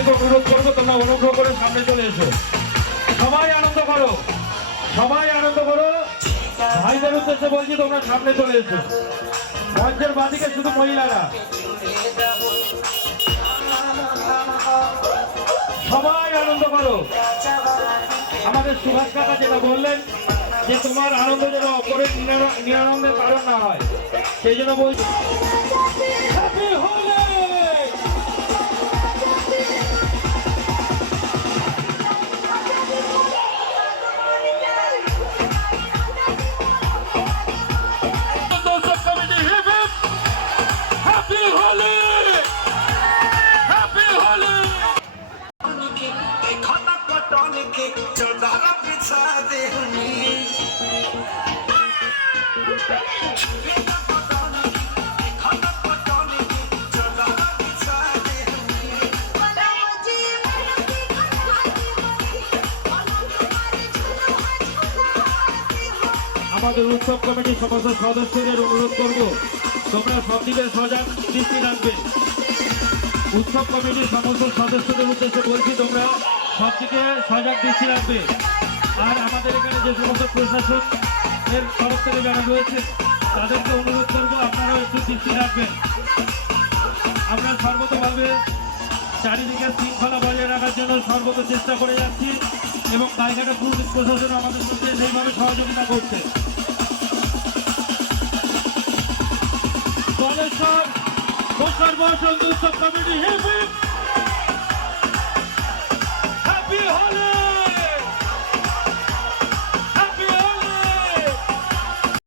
আপনাদেরকে অনুরোধ করবো তোমরা অনুগ্রহ করে সামনে চলে এসো। সবাই আনন্দ করো, সবাই আনন্দ করো। ভাইদের উদ্দেশ্যে বলছি তোমরা সামনে চলে এসো। মঞ্চের বাদিকে শুধু মহিলারা, সবাই আনন্দ করো। আমাদের সুভাষ কাকা যেটা বললেন যে তোমার আনন্দ যেন অপরের নিরানন্দের কারণ না হয়, সেই জন্য বলছি হ্যাপি হোলি। আমাদের উৎসব কমিটির সমস্ত সদস্যদের অনুরোধ করব তোমরা সব দিকে সজাগ দৃষ্টি রাখবে। উৎসব কমিটির সমস্ত সদস্যদের উদ্দেশ্যে বলছি তোমরা সব দিকে সজাগ দৃষ্টি রাখবে। আর আমাদের এখানে যে সমস্ত প্রশাসনের তরফ থেকে যারা রয়েছে তাদেরকে অনুরোধ করবো আপনারাও একটু দৃষ্টি রাখবেন। আমরা সর্বতভাবে চারিদিকে শৃঙ্খলা বজায় রাখার জন্য সর্বত চেষ্টা করে যাচ্ছি এবং গাইঘাটা পুলিশ প্রশাসন আমাদের সাথে সেইভাবে সহযোগিতা করছে। কলেশ্বর উৎসব কমিটি হ্যাপি হোলি।